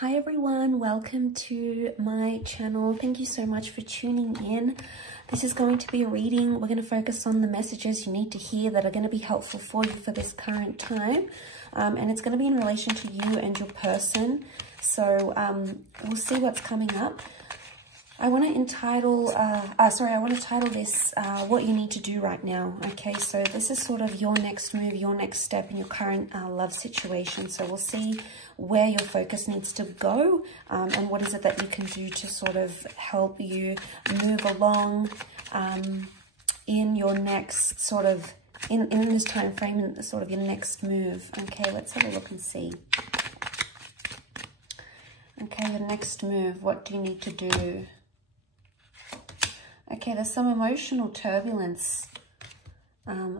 Hi everyone, welcome to my channel. Thank you so much for tuning in. This is going to be a reading. We're going to focus on the messages you need to hear that are going to be helpful for you for this current time. And it's going to be in relation to you and your person. So we'll see what's coming up. I want to title this what you need to do right now. Okay, so this is sort of your next move, your next step in your current love situation. So we'll see where your focus needs to go and what is it that you can do to sort of help you move along in your next sort of, in this time frame, in sort of your next move. Okay, let's have a look and see. Okay, the next move, what do you need to do? Okay, there's some emotional turbulence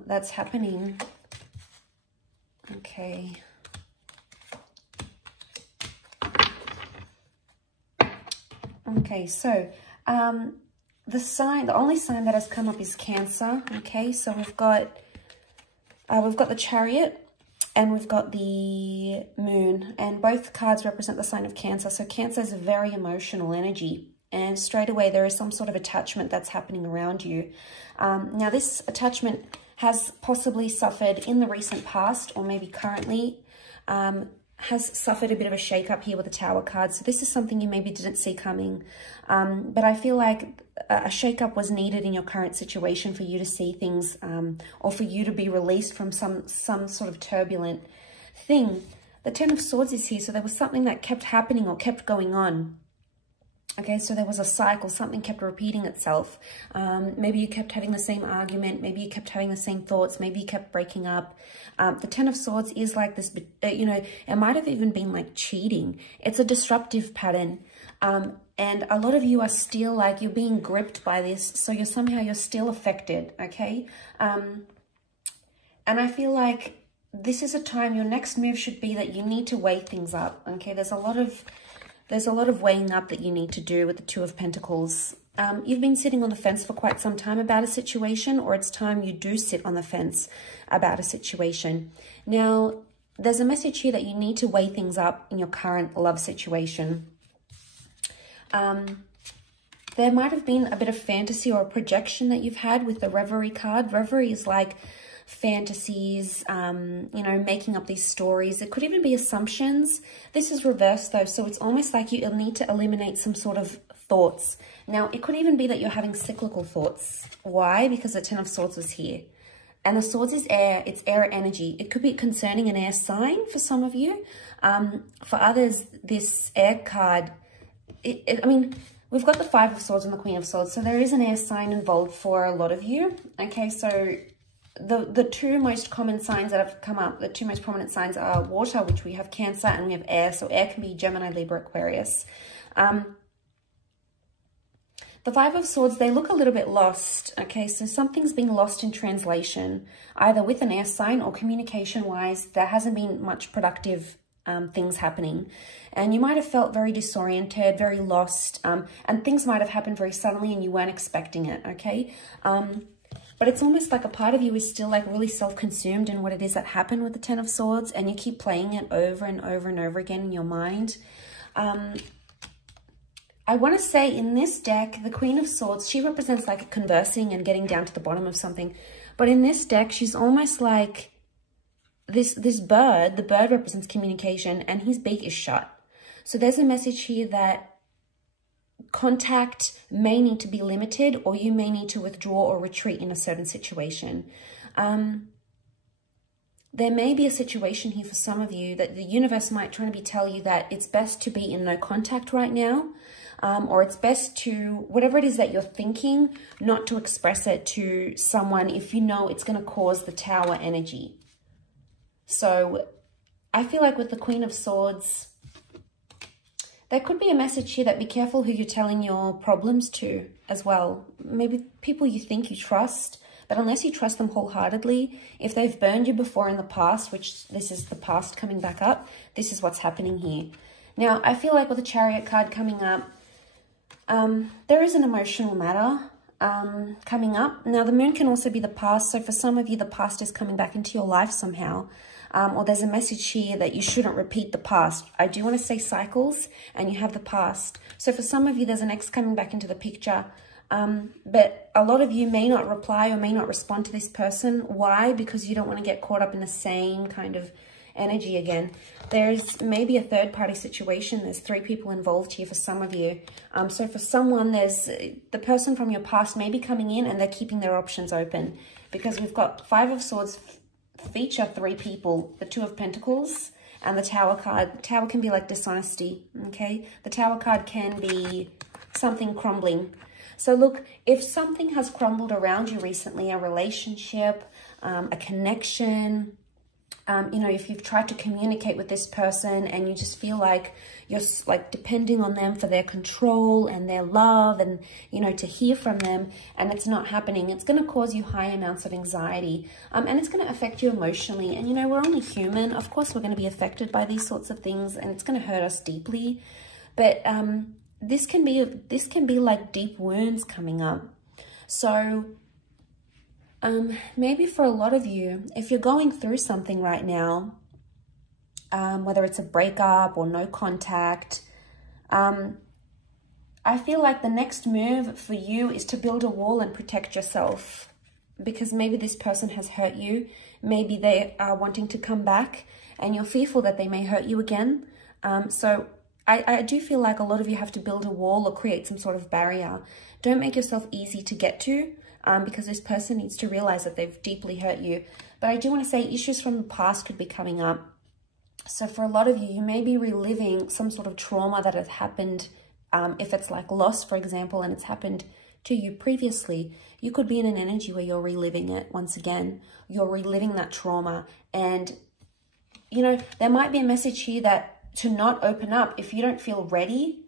that's happening. Okay. Okay, so the only sign that has come up is Cancer. Okay, so we've got the Chariot and we've got the Moon, and both cards represent the sign of Cancer. So Cancer is a very emotional energy. And straight away, there is some sort of attachment that's happening around you. Now, this attachment has possibly suffered in the recent past, or maybe currently, has suffered a bit of a shake-up here with the Tower card. So this is something you maybe didn't see coming. But I feel like a shake-up was needed in your current situation for you to see things, or for you to be released from some sort of turbulent thing. The Ten of Swords is here, so there was something that kept happening or kept going on. Okay, so there was a cycle, something kept repeating itself. Maybe you kept having the same argument, maybe you kept having the same thoughts, maybe you kept breaking up. The Ten of Swords is like this, you know, it might have even been like cheating. It's a disruptive pattern. And a lot of you are still like, you're being gripped by this, so you're still affected, okay? And I feel like this is a time, your next move should be that you need to weigh things up, okay? There's a lot of weighing up that you need to do with the Two of Pentacles. You've been sitting on the fence for quite some time about a situation, or it's time you do sit on the fence about a situation. Now, there's a message here that you need to weigh things up in your current love situation. There might have been a bit of fantasy or a projection that you've had with the Reverie card. Reverie is like fantasies, you know, making up these stories. It could even be assumptions. This is reversed though, so it's almost like you'll need to eliminate some sort of thoughts. Now, it could even be that you're having cyclical thoughts. Why? Because the Ten of Swords was here. And the Swords is air. It's air energy. It could be concerning an air sign for some of you. For others, this air card, I mean, we've got the Five of Swords and the Queen of Swords, so there is an air sign involved for a lot of you. Okay, so the two most common signs that have come up, the two most prominent signs are water, which we have Cancer, and we have air. So air can be Gemini, Libra, Aquarius. The Five of Swords, they look a little bit lost. Okay, so something's been lost in translation, either with an air sign or communication-wise. There hasn't been much productive things happening. And you might have felt very disoriented, very lost, and things might have happened very suddenly and you weren't expecting it, okay? But it's almost like a part of you is still like really self-consumed in what it is that happened with the Ten of Swords, and you keep playing it over and over and over again in your mind. I want to say in this deck, the Queen of Swords, she represents like conversing and getting down to the bottom of something. But in this deck, she's almost like this bird. The bird represents communication and his beak is shut. So there's a message here that contact may need to be limited, or you may need to withdraw or retreat in a certain situation. There may be a situation here for some of you that the universe might try to tell you that it's best to be in no contact right now, or it's best to, whatever it is that you're thinking, not to express it to someone if you know it's going to cause the Tower energy. So I feel like with the Queen of Swords, there could be a message here that be careful who you're telling your problems to as well. Maybe people you think you trust, but unless you trust them wholeheartedly, if they've burned you before in the past, which this is the past coming back up, this is what's happening here. Now, I feel like with the Chariot card coming up, there is an emotional matter coming up. Now, the Moon can also be the past. So for some of you, the past is coming back into your life somehow. or there's a message here that you shouldn't repeat the past. I do want to say cycles, and you have the past. So for some of you, there's an ex coming back into the picture. But a lot of you may not reply or may not respond to this person. Why? Because you don't want to get caught up in the same kind of energy again. There's maybe a third-party situation. There's 3 people involved here for some of you. So for someone, there's the person from your past may be coming in and they're keeping their options open, because we've got 5 of Swords feature 3 people, the 2 of Pentacles and the Tower card. The Tower can be like dishonesty, okay? The Tower card can be something crumbling. So look, if something has crumbled around you recently, a relationship, a connection, you know, if you've tried to communicate with this person and you just feel like you're like depending on them for their control and their love and, you know, to hear from them, and it's not happening, it's going to cause you high amounts of anxiety, and it's going to affect you emotionally. And, you know, we're only human. Of course, we're going to be affected by these sorts of things, and it's going to hurt us deeply. But this can be like deep wounds coming up. So maybe for a lot of you, if you're going through something right now, whether it's a breakup or no contact, I feel like the next move for you is to build a wall and protect yourself, because maybe this person has hurt you. Maybe they are wanting to come back and you're fearful that they may hurt you again. So I do feel like a lot of you have to build a wall or create some sort of barrier. Don't make yourself easy to get to, because this person needs to realize that they've deeply hurt you. But I do want to say issues from the past could be coming up. So for a lot of you, you may be reliving some sort of trauma that has happened. If it's like loss, for example, and it's happened to you previously, you could be in an energy where you're reliving it once again. You're reliving that trauma. And, you know, there might be a message here that to not open up. If you don't feel ready,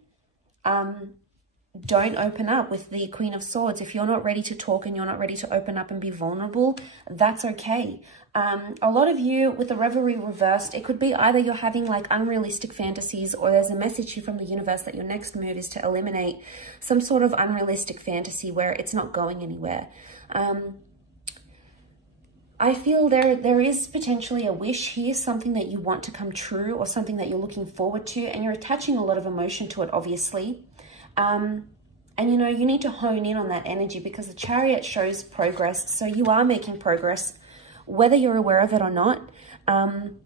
don't open up with the Queen of Swords. If you're not ready to talk and you're not ready to open up and be vulnerable, that's okay. A lot of you with the Revelry reversed, it could be either you're having like unrealistic fantasies, or there's a message here from the universe that your next move is to eliminate some sort of unrealistic fantasy where it's not going anywhere. I feel there is potentially a wish here, something that you want to come true or something that you're looking forward to, and you're attaching a lot of emotion to it, obviously. And, you know, you need to hone in on that energy, because the Chariot shows progress. So you are making progress, whether you're aware of it or not. And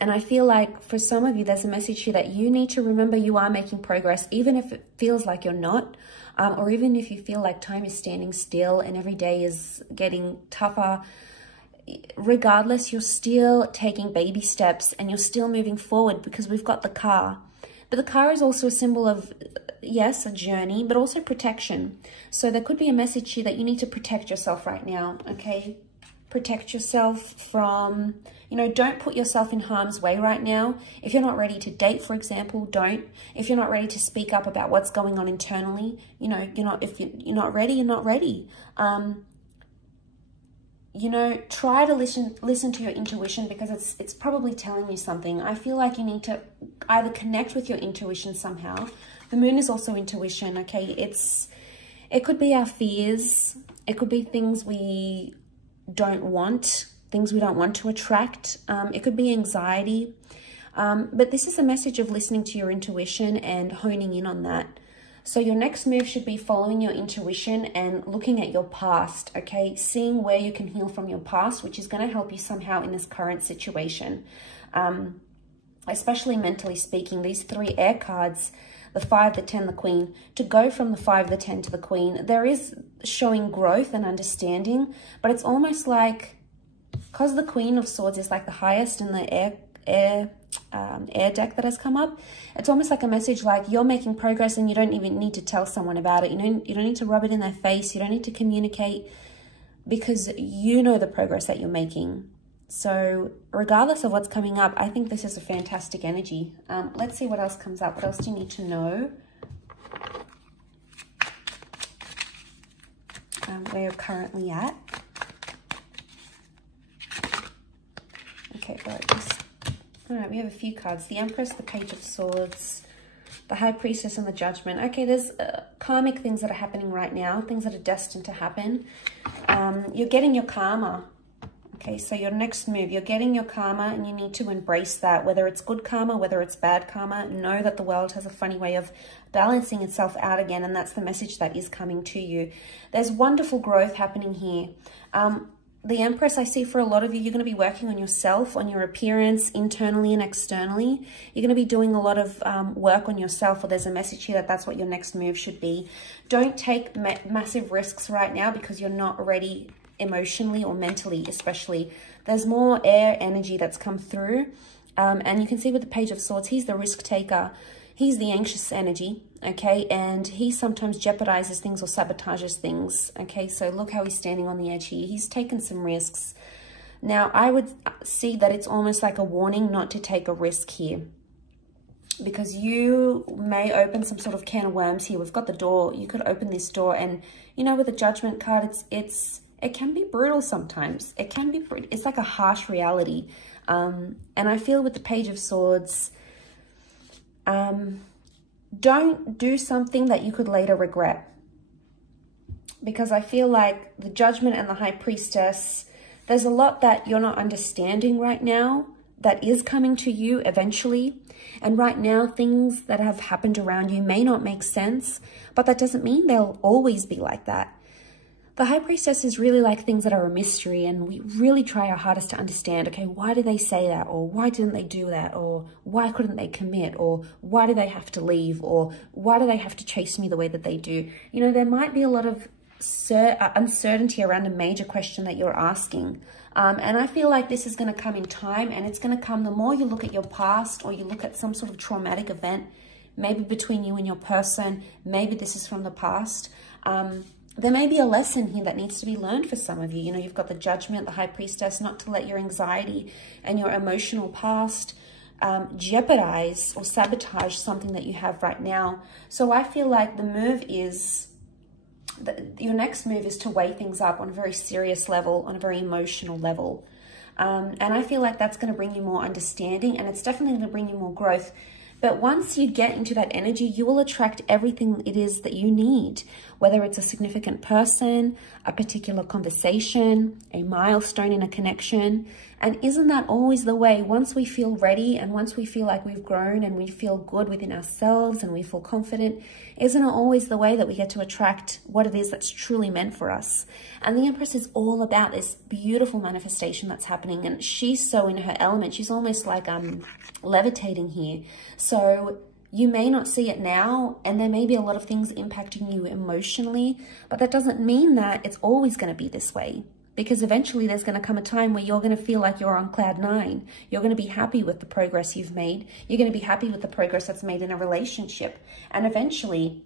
I feel like for some of you, there's a message here that you need to remember you are making progress, even if it feels like you're not, or even if you feel like time is standing still and every day is getting tougher. Regardless, you're still taking baby steps and you're still moving forward, because we've got the car. But the car is also a symbol of, yes, a journey, but also protection. So there could be a message here that you need to protect yourself right now, okay? Protect yourself from, you know, don't put yourself in harm's way right now. If you're not ready to date, for example, don't. If you're not ready to speak up about what's going on internally, you know, if you're not ready, you're not ready. You know, try to listen to your intuition, because it's probably telling you something. I feel like you need to either connect with your intuition somehow. The moon is also intuition, okay? It could be our fears. It could be things we don't want, things we don't want to attract. It could be anxiety. But this is a message of listening to your intuition and honing in on that. So your next move should be following your intuition and looking at your past, okay? Seeing where you can heal from your past, which is going to help you somehow in this current situation. Especially mentally speaking, these 3 air cards, the 5, the 10, the Queen, to go from the 5, the 10 to the Queen, there is showing growth and understanding, but it's almost like, because the Queen of Swords is like the highest in the air deck that has come up, it's almost like a message like you're making progress and you don't even need to tell someone about it. You don't need to rub it in their face. You don't need to communicate, because you know the progress that you're making. So regardless of what's coming up, I think this is a fantastic energy. Let's see what else comes up. What else do you need to know? Where you're currently at. Okay, all right, we have a few cards. The Empress, the Page of Swords, the High Priestess, and the Judgment. Okay, there's karmic things that are happening right now, things that are destined to happen. You're getting your karma, Okay, so your next move, you're getting your karma and you need to embrace that. Whether it's good karma, whether it's bad karma, know that the world has a funny way of balancing itself out again, and that's the message that is coming to you. There's wonderful growth happening here. The Empress, I see for a lot of you, you're going to be working on yourself, on your appearance, internally and externally. You're going to be doing a lot of work on yourself, or there's a message here that that's what your next move should be. Don't take massive risks right now because you're not ready emotionally or mentally, especially. There's more air energy that's come through. And you can see with the Page of Swords, he's the risk taker. He's the anxious energy, okay? And he sometimes jeopardizes things or sabotages things, okay? So look how he's standing on the edge here. He's taken some risks. Now, I would see that it's almost like a warning not to take a risk here, because you may open some sort of can of worms here. We've got the door. You could open this door, and, you know, with the Judgment card, it can be brutal sometimes. It can be, it's like a harsh reality. And I feel with the Page of Swords, don't do something that you could later regret, because I feel like the Judgment and the High Priestess, there's a lot that you're not understanding right now that is coming to you eventually. And right now, things that have happened around you may not make sense, but that doesn't mean they'll always be like that. The High Priestess is really like things that are a mystery, and we really try our hardest to understand, okay, why did they say that? Or why didn't they do that? Or why couldn't they commit? Or why do they have to leave? Or why do they have to chase me the way that they do? You know, there might be a lot of uncertainty around a major question that you're asking. And I feel like this is going to come in time, and it's going to come the more you look at your past, or you look at some sort of traumatic event, maybe between you and your person, maybe this is from the past. There may be a lesson here that needs to be learned for some of you. You know, you've got the Judgment, the High Priestess, not to let your anxiety and your emotional past jeopardize or sabotage something that you have right now. So I feel like the move is, your next move is to weigh things up on a very serious level, on a very emotional level. And I feel like that's going to bring you more understanding, and it's definitely going to bring you more growth. But once you get into that energy, you will attract everything it is that you need, whether it's a significant person, a particular conversation, a milestone in a connection. And isn't that always the way? Once we feel ready, and once we feel like we've grown and we feel good within ourselves and we feel confident, isn't it always the way that we get to attract what it is that's truly meant for us? And the Empress is all about this beautiful manifestation that's happening, and she's so in her element. She's almost like levitating here. So you may not see it now, and there may be a lot of things impacting you emotionally, but that doesn't mean that it's always going to be this way. Because eventually there's going to come a time where you're going to feel like you're on cloud 9. You're going to be happy with the progress you've made. You're going to be happy with the progress that's made in a relationship. And eventually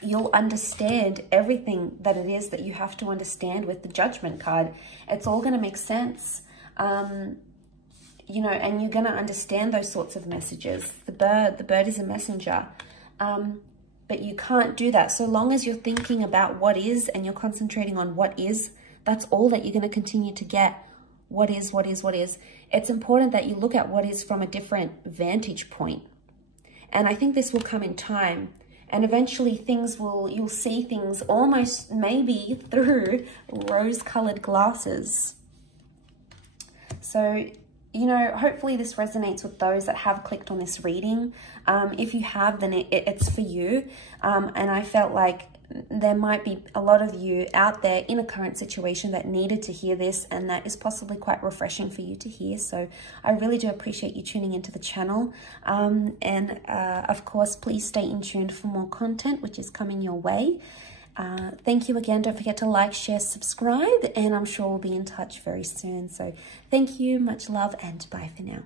you'll understand everything that it is that you have to understand with the Judgment card. It's all going to make sense. You know, and you're going to understand those sorts of messages. The bird is a messenger. But you can't do that. So long as you're thinking about what is, and you're concentrating on what is, that's all that you're going to continue to get. What is, what is, what is. It's important that you look at what is from a different vantage point. And I think this will come in time. And eventually you'll see things almost maybe through rose-colored glasses. So, you know, hopefully this resonates with those that have clicked on this reading. If you have, then it's for you. And I felt like there might be a lot of you out there in a current situation that needed to hear this, and that is possibly quite refreshing for you to hear. So I really do appreciate you tuning into the channel. Of course, please stay in tuned for more content, which is coming your way. Thank you again. Don't forget to like, share, subscribe, and I'm sure we'll be in touch very soon. So thank you, much love, and bye for now.